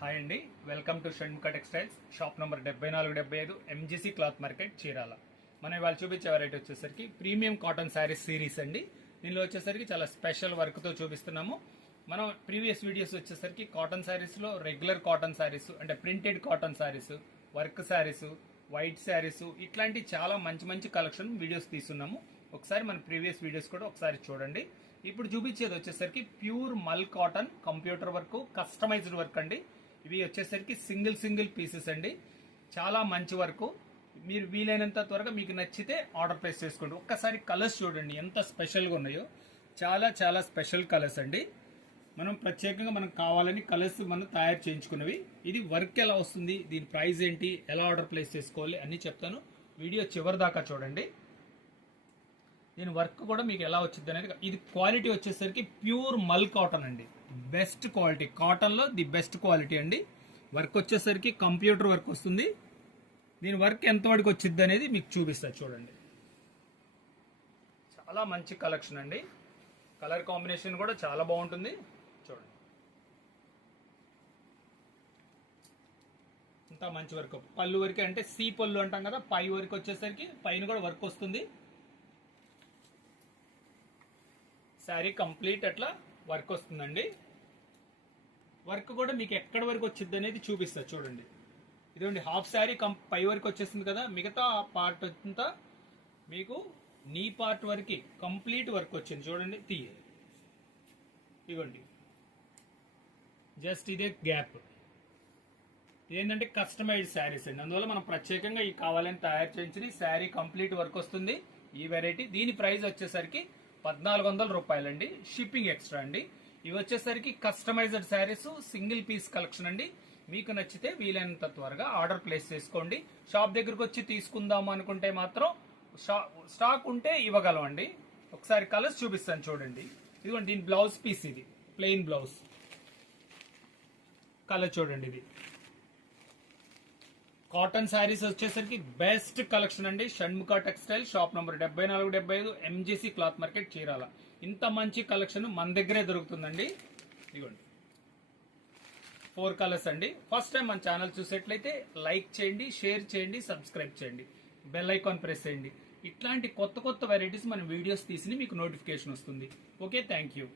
Hi అండి, welcome to Shanmukha textiles. Shop number 7475 MGC cloth market Chirala. మనం ఇవాళ చూపించే వెరైటీ వచ్చేసరికి ప్రీమియం కాటన్ శారీస్ సిరీస్ అండి. దీనిలో వచ్చేసరికి చాలా స్పెషల్ వర్క్తో చూపిస్తున్నాము. మనం ప్రీవియస్ వీడియోస్ వచ్చేసరికి కాటన్ శారీస్లో రెగ్యులర్ కాటన్ శారీస్ అంటే printed cotton saris, work saris, white saris ఇట్లాంటి చాలా మంచి మంచి కలెక్షన్ వీడియోస్ తీస్తున్నాము. ఒకసారి మన ప్రీవియస్ వీడియోస్ కూడా ఒకసారి చూడండి. ఇప్పుడు చూపించేది వచ్చేసరికి pure mul cotton computer work, customized work అండి. ఇవి వచ్చేసరికి సింగిల్ పీసెస్ అండి. చాలా మంచి వర్క్. మీరు వీలైనంత త్వరగా మీకు నచ్చితే ఆర్డర్ ప్లేస్ చేసుకోండి. ఒక్కసారి కలర్స్ చూడండి ఎంత స్పెషల్గా ఉన్నాయో. చాలా స్పెషల్ కలర్స్ అండి. మనం ప్రత్యేకంగా మనకు కావాలని కలర్స్ మనం తయారు చేయించుకున్నవి. ఇది వర్క్ ఎలా వస్తుంది, దీని ప్రైస్ ఏంటి, ఎలా ఆర్డర్ ప్లేస్ చేసుకోవాలి అన్నీ చెప్తాను. వీడియో చివరి దాకా చూడండి. దీని వర్క్ కూడా మీకు ఎలా వచ్చింది అనేది. ఇది క్వాలిటీ వచ్చేసరికి ప్యూర్ మల్ కాటన్ అండి. బెస్ట్ క్వాలిటీ కాటన్లో ది బెస్ట్ క్వాలిటీ అండి. వర్క్ వచ్చేసరికి కంప్యూటర్ వర్క్ వస్తుంది. దీని వర్క్ ఎంతవరకు వచ్చింది అనేది మీకు చూపిస్తా చూడండి. చాలా మంచి కలెక్షన్ అండి. కలర్ కాంబినేషన్ కూడా చాలా బాగుంటుంది. చూడండి ఇంత మంచి వర్క్. పళ్ళు వరకు అంటే సి పళ్ళు అంటాం కదా, పై వరకు వచ్చేసరికి పైన కూడా వర్క్ వస్తుంది. శారీ కంప్లీట్ అట్లా వర్క్ వస్తుందండి. వర్క్ కూడా మీకు ఎక్కడి వరకు వచ్చింది అనేది చూపిస్తా చూడండి. ఇదండి హాఫ్ శారీ పై వరకు వచ్చేస్తుంది కదా, మిగతా పార్ట్ అంతా మీకు నీ పార్ట్ వరకు కంప్లీట్ వర్క్ వచ్చింది చూడండి. ఇవ్వండి జస్ట్ ఇదే గ్యాప్. ఇదేంటంటే కస్టమైజ్డ్ శారీస్ అండి. అందువల్ల మనం ప్రత్యేకంగా ఈ కావాలని తయారు చేయించి శారీ కంప్లీట్ వర్క్ వస్తుంది. ఈ వెరైటీ దీని ప్రైస్ వచ్చేసరికి 1400 రూపాయలండి. షిప్పింగ్ ఎక్స్ట్రా అండి. ఇవి వచ్చేసరికి customized saris, single piece collection అండి. మీకు నచ్చితే వీలైనంత త్వరగా ఆర్డర్ ప్లేస్ చేసుకోండి. షాప్ దగ్గరకు వచ్చి తీసుకుందాము అనుకుంటే మాత్రం స్టాక్ ఉంటే ఇవ్వగలమండి. ఒకసారి కలర్స్ చూపిస్తాను చూడండి. ఇదిగోండి దీని బ్లౌజ్ పీస్, ఇది ప్లెయిన్ బ్లౌజ్ కలర్ చూడండి. ఇది కాటన్ శారీస్ వచ్చేసరికి బెస్ట్ కలెక్షన్ అండి. Shanmukha textile, shop number 7475 MGC cloth market Chirala. ఇంత మంచి కలెక్షన్ మన దగ్గరే దొరుకుతుందండి. ఇదిగోండి 4 కలర్స్ అండి. ఫస్ట్ టైం మన ఛానల్ చూసేట్లయితే లైక్ చేయండి, షేర్ చేయండి, సబ్స్క్రైబ్ చేయండి, బెల్ ఐకాన్ ప్రెస్ చేయండి. ఇట్లాంటి కొత్త వెరైటీస్ మన వీడియోస్ తీసి మీకు నోటిఫికేషన్ వస్తుంది. Okay, thank you.